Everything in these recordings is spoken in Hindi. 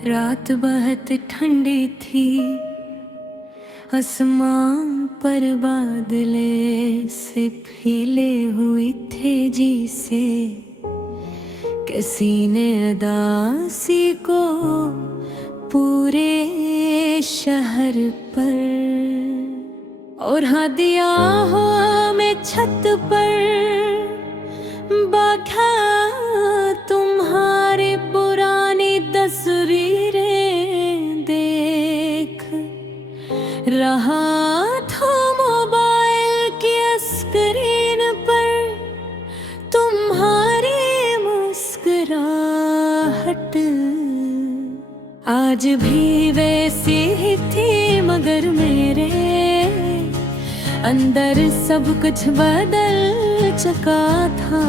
रात बहुत ठंडी थी, आसमां पर बादले से फीले हुई थे जी से, किसी ने अदासी को पूरे शहर पर, और हाँ दिया हो में छत पर बाखा तुम्हारी पुरानी तस्वीरें देख रहा था मोबाइल की स्क्रीन पर तुम्हारी मुस्कुराहट। आज भी वैसी ही थी मगर मेरे अंदर सब कुछ बदल चुका था।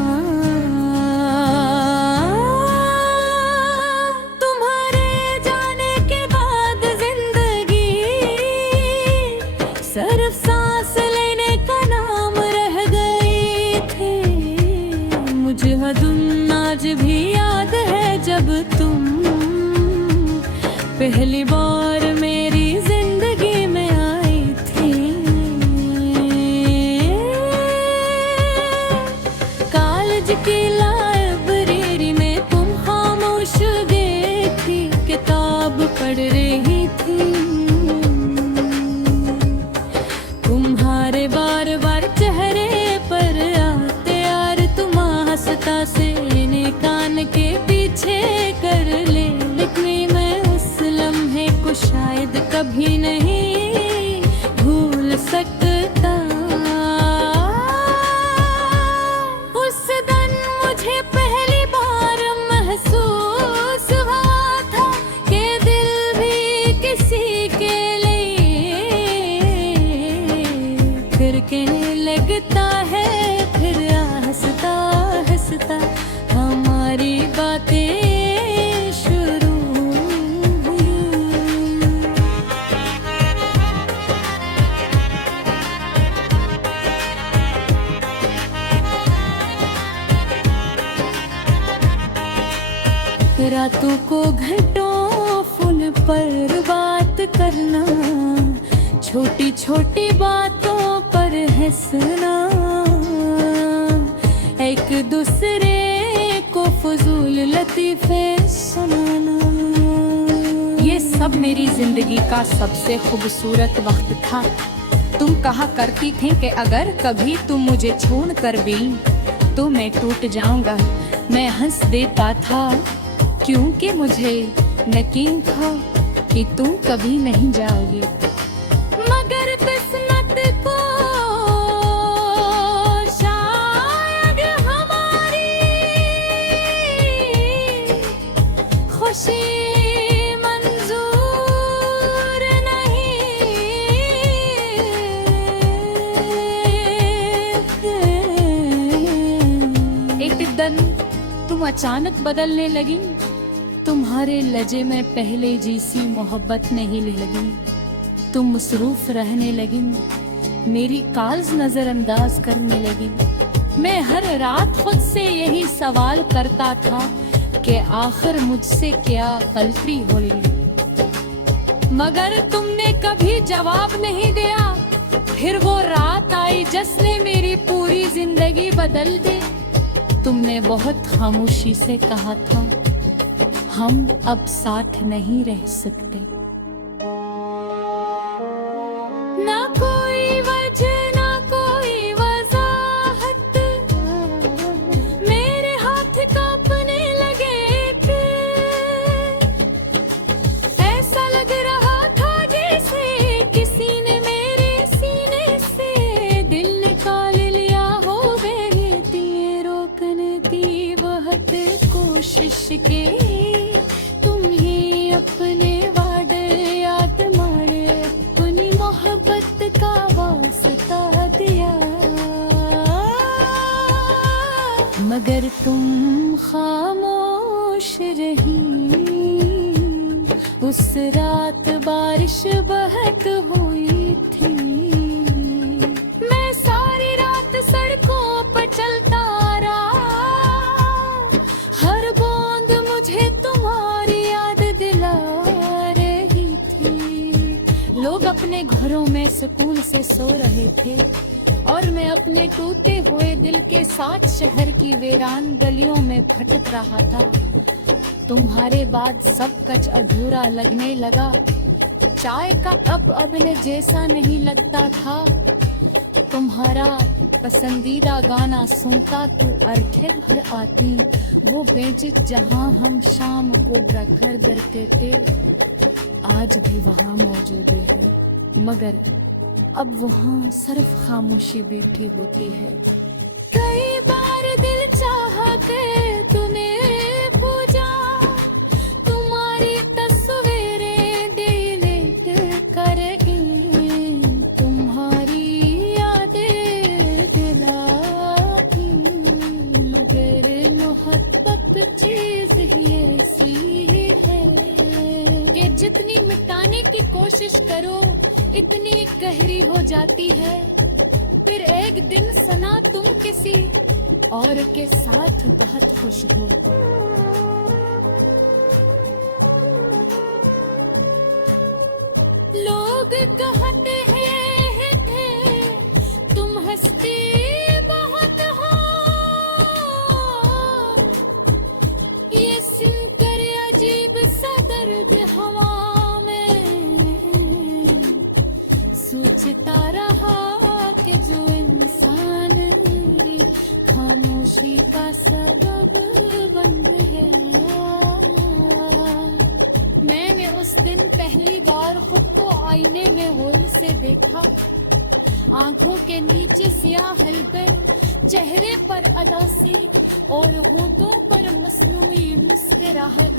तुम्हारे जाने के बाद जिंदगी सिर्फ सांस लेने का नाम रह गई थी। मुझे हदुन आज भी याद है जब तुम पहली बार मेरी जिंदगी में आई थी। कॉलेज की लाइब्रेरी में तुम खामोश देखी किताब पढ़ रही थी। तुम्हारे बार बार चेहरे पर आते यार तुम हंसता से इन्हें कान के पीछे कर ले, लेकिन मैं उस लम्हे को शायद कभी नहीं भूल सकता। उस दिन मुझे पहली बार महसूस हुआ था कि दिल भी किसी के लिए धड़कने लगता है। फिर हंसता हंसता हमारी बातें शुरू हुई। रातों को घंटों फोन पर बात करना, छोटी छोटी बातों पर हंसना, एक दूसरे को फजूल लतीफे सुनाना, ये सब मेरी जिंदगी का सबसे खूबसूरत वक्त था। तुम कहा करती थी कि अगर कभी तुम मुझे छोड़ कर भी तो मैं टूट जाऊंगा। मैं हंस देता था क्योंकि मुझे यकीन था कि तुम कभी नहीं जाओगी। मगर किस्मत को शायद हमारी खुशी मंजूर नहीं। एक दिन तुम अचानक बदलने लगी। तुम्हारे लजे में पहले जैसी मोहब्बत नहीं लगी। तुम मसरूफ रहने लगी, मेरी कॉल्स नजरअंदाज करने लगी। मैं हर रात खुद से यही सवाल करता था कि आखिर मुझसे क्या गलती हुई, मगर तुमने कभी जवाब नहीं दिया। फिर वो रात आई जिसने मेरी पूरी जिंदगी बदल दी। तुमने बहुत खामोशी से कहा था हम अब साथ नहीं रह सकते। ना कोई वजह ना कोई वजाहत, मेरे हाथ कांपने लगे थे। ऐसा लग रहा था जैसे किसी ने मेरे सीने से दिल निकाल लिया हो। गई थी रोकने की बहुत कोशिश की, अपने वादे याद मारे अपनी मोहब्बत का वास्ता दिया। मगर तुम खामोश रही। उस रात बारिश बहुत हुई थी। मैं सारी रात सड़कों पर चलता रहा, हर बूंद मुझे तुम्हारी याद दिला अपने घरों में सुकून से सो रहे थे और मैं अपने टूटे हुए दिल के साथ शहर की वीरान गलियों में भटक रहा था। तुम्हारे बाद सब कुछ अधूरा लगने लगा। चाय का कप अब जैसा नहीं लगता था। तुम्हारा पसंदीदा गाना सुनता तो अर्थे भर आती। वो बेंच जहां हम शाम को ब्रखर करते थे आज भी वहां मौजूद है, मगर अब वहां सिर्फ खामोशी बैठी होती है। कई बार दिल चाहते तूने पूजा, तुम्हारी तस्वीरें डिलीट करके तुम्हारी यादें दिलाई, मगर मोहब्बत चीज ही ऐसी है कि जितनी मिटाने की कोशिश करो इतनी गहरी हो जाती है। फिर एक दिन सना तुम किसी और के साथ बहुत खुश हो। लोग कहते हैं तुम हंसते बहुत हो, ये सुनकर अजीब सा दर्द हवा सोचता रहा कि जो इंसान मेरी खामोशी का सबब बन है। मैंने उस दिन पहली बार खुद को आईने में गौर से देखा। आंखों के नीचे स्याह हलकर, चेहरे पर अदासी और होठों पर मसनूई मुस्कुराहट।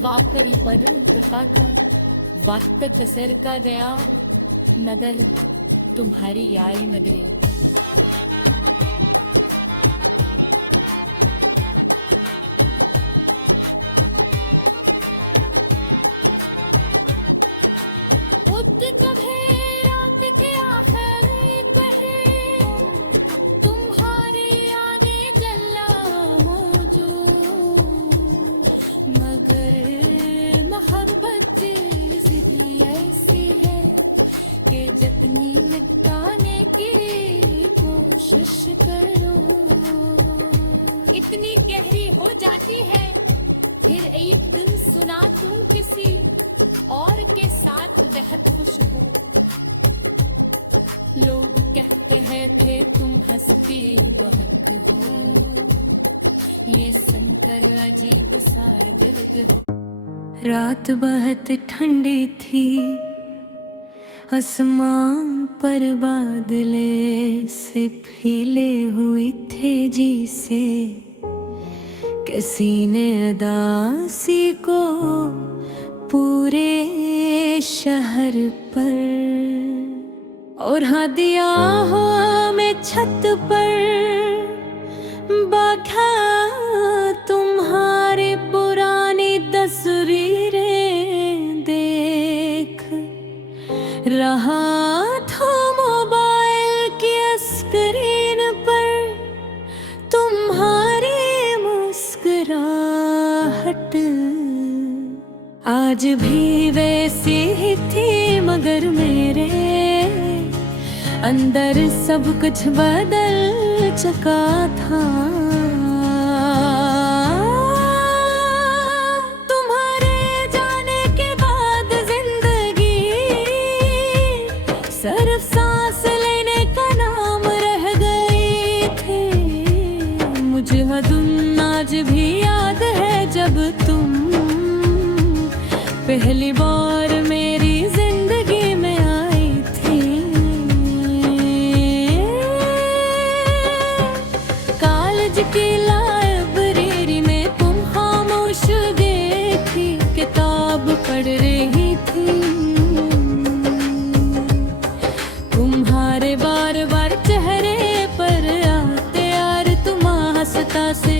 वाकई पर वक्त सर का गया मगर तुम्हारी यारी न गई। रात के आखिरी कहे तुम्हारे आने जला मौजूद, मगर मोहब्बत ऐसी है कि जितनी मिटाने की कोशिश करो इतनी गहरी हो जाती है। फिर एक दिन सुना तुम किसी और के साथ बेहद खुश हो। लोग कहते हैं थे तुम हंसती बहुत हो, ये सुनकर अजीब सा दर्द हो। रात बहुत ठंडी थी, आसमान पर बादले से फीले हुए थे जिसे किसी ने अदासी को पूरे शहर पर और हाँ दिया हो हमें छत पर बाखा तुम्हारी पुरानी तस्वीरें देख रहा था मोबाइल की स्क्रीन पर तुम्हारी मुस्कुराहट आज भी वैसी ही थी, मगर मेरे अंदर सब कुछ बदल चुका था। तुम्हारे जाने के बाद जिंदगी सिर्फ सांस लेने का नाम रह गई थी। मुझे हदुन आज भी याद है जब तुम पहली बार मेरी जिंदगी में आई थी। कॉलेज की लाइब्रेरी में तुम खामोश देखी किताब पढ़ रही थी। तुम्हारे बार बार चेहरे पर आते यार तुम हंसता से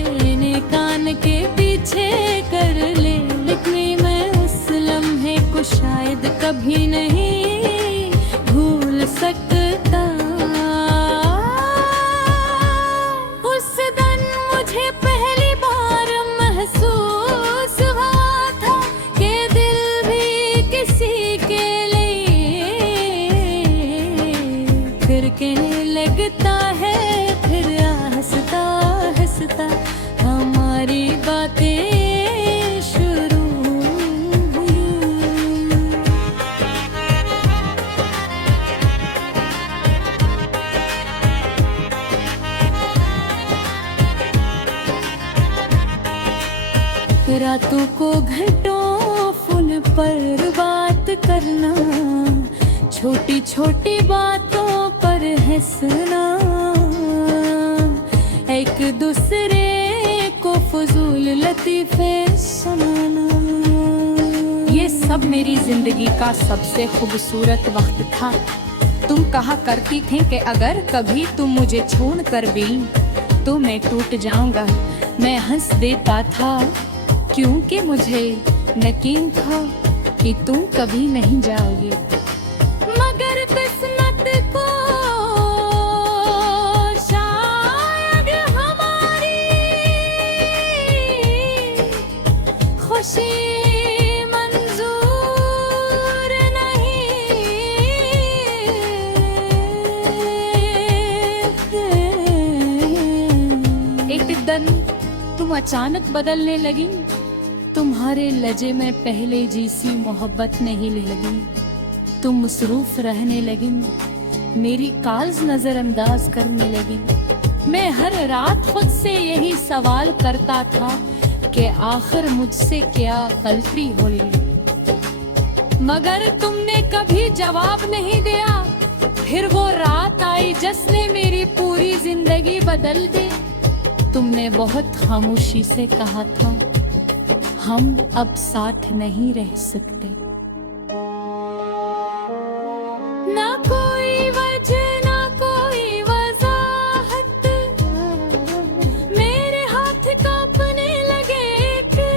कान के पीछे कर ले, लेकिन मैं को शायद कभी नहीं भूल सकता। उस दिन मुझे पहली बार महसूस हुआ था कि दिल भी किसी के लिए घंटों फोन पर बात करना, छोटी छोटी बातों पर हंसना, एक दूसरे को फजूल लतीफे सुनाना, ये सब मेरी जिंदगी का सबसे खूबसूरत वक्त था। तुम कहा करती थी कि अगर कभी तुम मुझे छोड़ कर गई तो मैं टूट जाऊंगा। मैं हंस देता था क्योंकि मुझे यकीन था कि तुम कभी नहीं जाओगी। मगर किस्मत को शायद हमारी खुशी तुम अचानक बदलने लगी, तुम्हारे लजे में पहले जैसी मोहब्बत नहीं लगी। तुम मसरूफ रहने लगी, मेरी कॉल्स नजरअंदाज करने लगी। मैं हर रात खुद से यही सवाल करता था कि आखिर मुझसे क्या गलती हुई, मगर तुमने कभी जवाब नहीं दिया। फिर वो रात आई जिसने मेरी पूरी जिंदगी बदल दी। तुमने बहुत खामोशी से कहा था हम अब साथ नहीं रह सकते। ना कोई वजह ना कोई वजाहत, मेरे हाथ कांपने लगे कि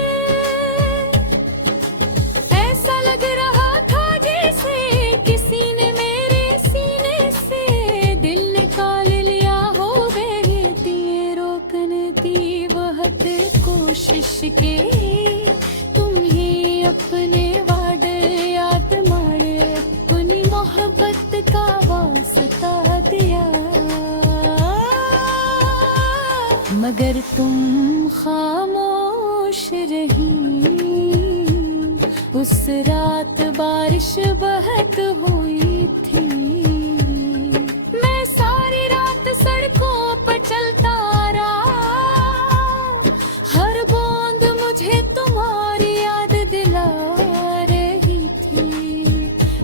ऐसा लग रहा था जैसे किसी ने मेरे सीने से दिल निकाल लिया हो। बेगती रोकने की बहुत कोशिश के तुम ही अपने वादे याद मारे, अपनी मोहब्बत का वास्ता दिया, मगर तुम खामोश रही। उस रात बारिश बहुत हुई थी, मैं सारी रात सड़कों पर चलता रहा। हर बूंद मुझे तुम्हारी याद दिला रही थी।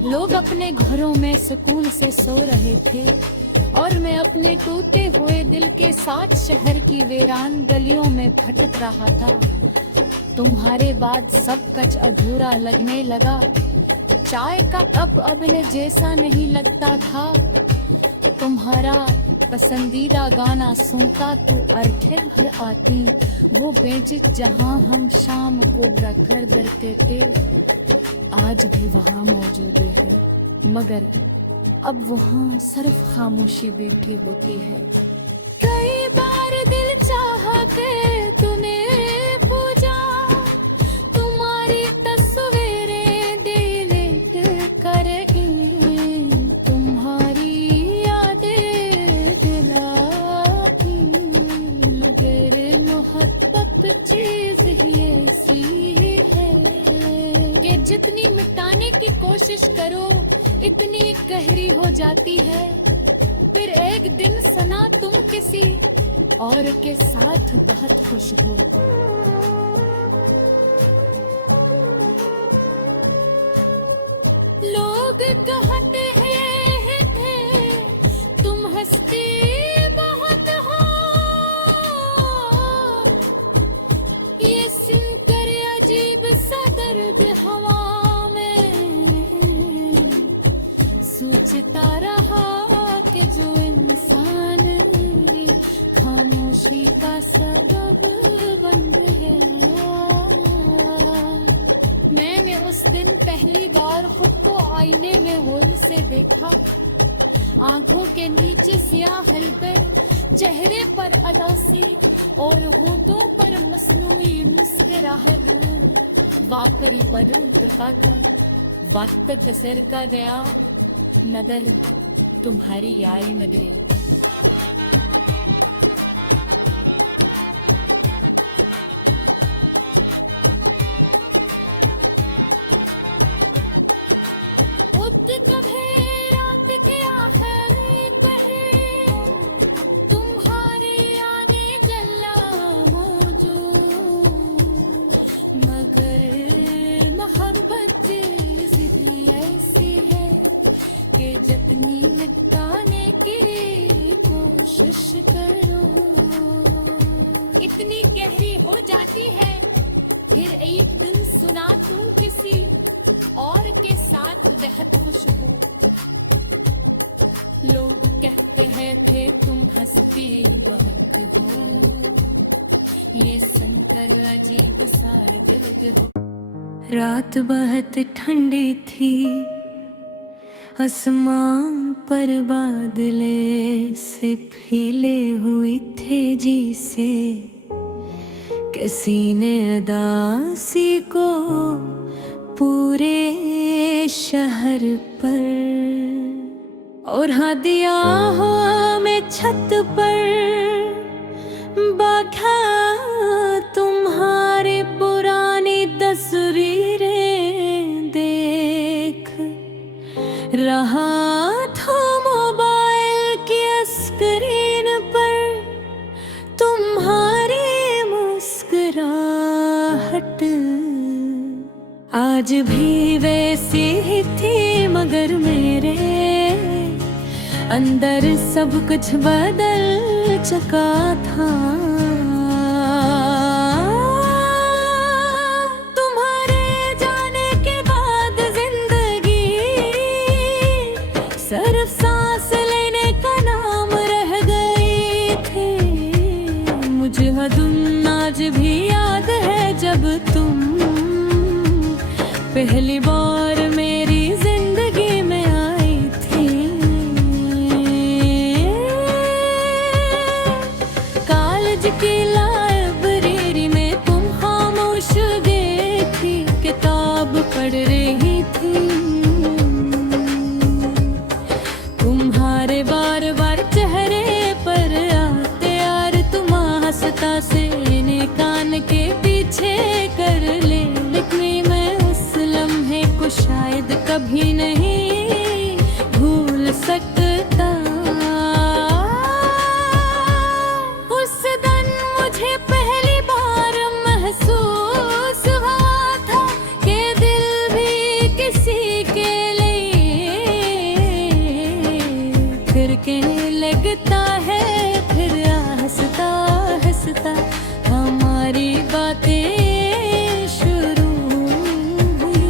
लोग अपने घरों में सुकून से सो रहे थे और मैं अपने टूटे हुए दिल के साथ शहर की वीरान गलियों में भटक रहा था। तुम्हारे बाद सब कुछ अधूरा लगने लगा। चाय का कप अब जैसा नहीं लगता था। तुम्हारा पसंदीदा गाना सुनता तो आंखें भर आती। वो बेंच जहां हम शाम को रखकर करते थे आज भी वहां मौजूद है, मगर अब वहां सिर्फ खामोशी बैठी होती है। कई बार दिल चाहा के तूने पूजा, तुम्हारी तस्वीरें डिलीट करेगी, तुम्हारी यादें दिलाती, मगर मोहब्बत चीज ही ऐसी है कि जितनी मिटाने की कोशिश करो इतनी गहरी हो जाती है। फिर एक दिन सना तुम किसी और के साथ बहुत खुश हो। लोग कहते हैं तुम हंसते बहुत हो, ये सुनकर अजीब सा दर्द हवा सोचता रहा कि जो इंसान मेरी खामोशी का सबब बन है। मैंने उस दिन पहली बार खुद को आईने में गौर से देखा। आंखों के नीचे स्याह हलबे, चेहरे पर अदासी और होठों पर मसनूई मुस्कुराहट। वाकई बदल चुका था, वक्त कसर का गया मगर तुम्हारी यारी न गई। कभी रात के आखिरी पहरे तुम्हारी यादें जला मौजूद, मगर और के साथ बेहद खुश हो। लोग कहते हैं थे तुम हंसती बहुत हो, ये सुनकर अजीब सा दर्द हो। रात बहुत ठंडी थी, आसमां पर बादले से फीले हुई थे जिसे किसी ने उदासी को पूरे शहर पर। और हाँ दिया हो मैं छत पर बाधा तुम्हारी पुरानी तस्वीरें देख रहा था मोबाइल की स्क्रीन पर तुम्हारी मुस्कुराहट। आज भी वैसी ही थी मगर मेरे अंदर सब कुछ बदल चुका था। तुम्हारे जाने के बाद जिंदगी सिर्फ सांस लेने का नाम रह गई थी। मुझे आज भी याद है जब तुम पहली बार मेरी जिंदगी में आई थी। कॉलेज की लाइब्रेरी में तुम खामोश बैठी किताब पढ़ रही थी। तुम्हारे बार बार चेहरे पर आते यार तुम हंसता से कान के पीछे कर ले, लेकिन मैं उस लम्हे को शायद कभी नहीं भूल सकता। उस दिन मुझे पहली बार महसूस हुआ था कि दिल भी किसी के लिए फिर कहने लगता है। फिर हंसता हंसता हमारी बातें शुरू हुई।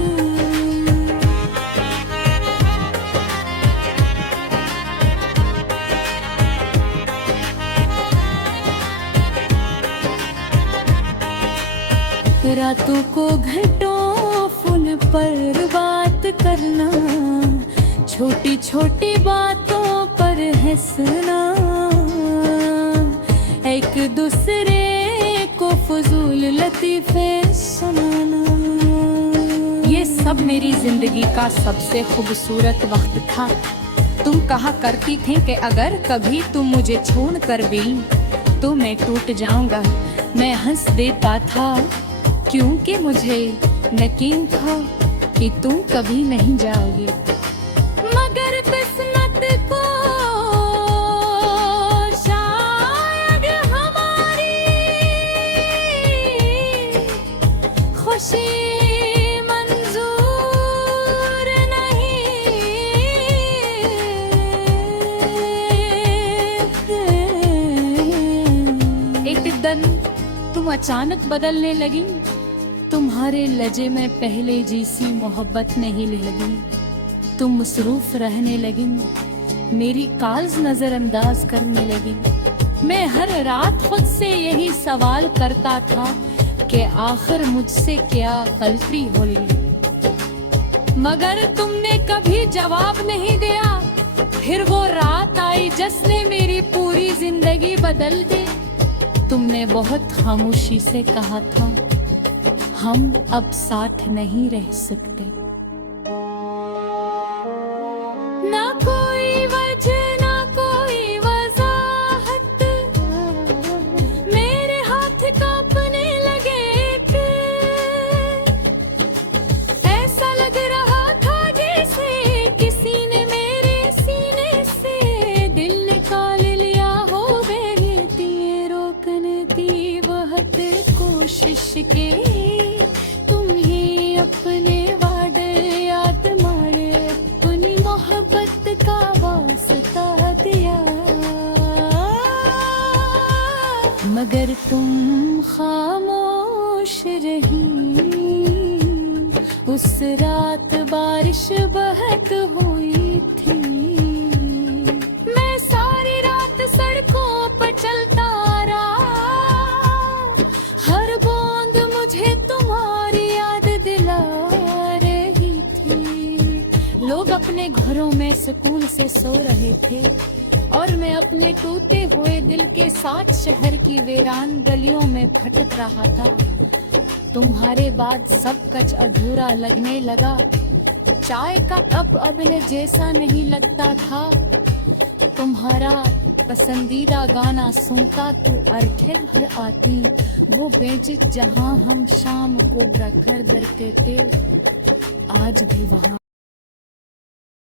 रातों को घंटों फोन पर बात करना, छोटी छोटी बातों पर हंसना, एक दूसरे को फजूल लतीफे सुनाना। ये सब मेरी जिंदगी का सबसे खूबसूरत वक्त था। तुम कहा करती थी कि अगर कभी तुम मुझे छोड़ कर गई तो मैं टूट जाऊंगा। मैं हंस देता था क्योंकि मुझे यकीन था कि तुम कभी नहीं जाओगी। मगर किस्मत को शायद हमारी खुशी मंजूर नहीं। एक दिन तुम अचानक बदलने लगी। तुम्हारे लजे में पहले जैसी मोहब्बत नहीं लगी। तुम मसरूफ रहने लगी, मेरी कॉल्स नजरअंदाज करने लगी। मैं हर रात खुद से यही सवाल करता था कि आखिर मुझसे क्या गलती हुई, मगर तुमने कभी जवाब नहीं दिया। फिर वो रात आई जिसने मेरी पूरी जिंदगी बदल दी। तुमने बहुत खामोशी से कहा था हम अब साथ नहीं रह सकते। ना कोई वजह ना कोई वजाहत, मेरे हाथ कांपने लगे थे। ऐसा लग रहा था जैसे किसी ने मेरे सीने से दिल निकाल लिया हो। बेगती रोकने की बहुत कोशिश की, तुम ही अपने वादे उस रात बारिश बहुत हुई थी, मैं सारी रात सड़कों पर चलता रहा, हर बूंद मुझे तुम्हारी याद दिला रही थी। लोग अपने घरों में सुकून से सो रहे थे और मैं अपने टूटे हुए दिल के साथ शहर की वीरान गलियों में भटक रहा था। तुम्हारे बाद सब कुछ अधूरा लगने लगा, चाय का कप अब जैसा नहीं लगता था। तुम्हारा पसंदीदा गाना सुनता तो अर्थे भर आती, वो बेंच जहां हम शाम को प्रखर करते थे, आज भी वहां